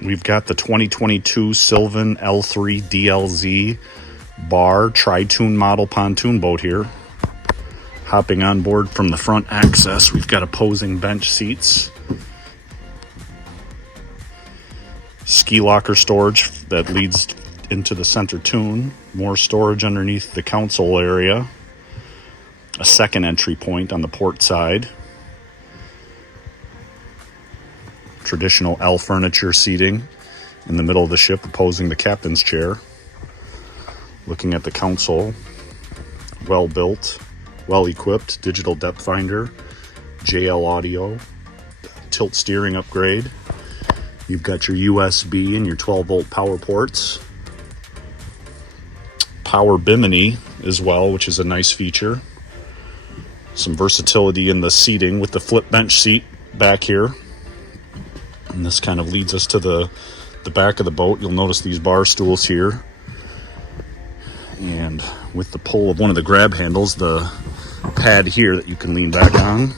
We've got the 2022 Sylvan L3 DLZ bar Tri-Toon model pontoon boat here. Hopping on board from the front access, we've got opposing bench seats, ski locker storage that leads into the center tune, more storage underneath the console area, a second entry point on the port side, traditional L furniture seating in the middle of the ship opposing the captain's chair. Looking at the console, well built, well equipped, digital depth finder, JL audio, tilt steering upgrade. You've got your USB and your 12-volt power ports. Power bimini as well, which is a nice feature. Some versatility in the seating with the flip bench seat back here. And this kind of leads us to the back of the boat. You'll notice these bar stools here. And with the pull of one of the grab handles, the pad here that you can lean back on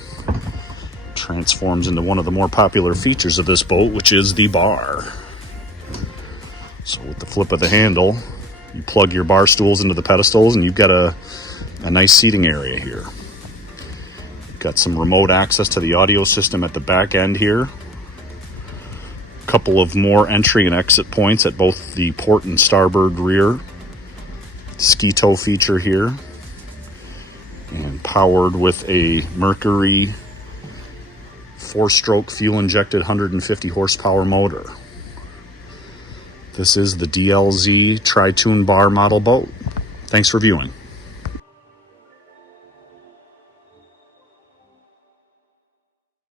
transforms into one of the more popular features of this boat, which is the bar. So with the flip of the handle, you plug your bar stools into the pedestals and you've got a nice seating area here. You've got some remote access to the audio system at the back end here. A couple of more entry and exit points at both the port and starboard rear. Ski tow feature here. And powered with a Mercury 4-stroke fuel-injected 150 horsepower motor. This is the DLZ Tri-Toon bar model boat. Thanks for viewing.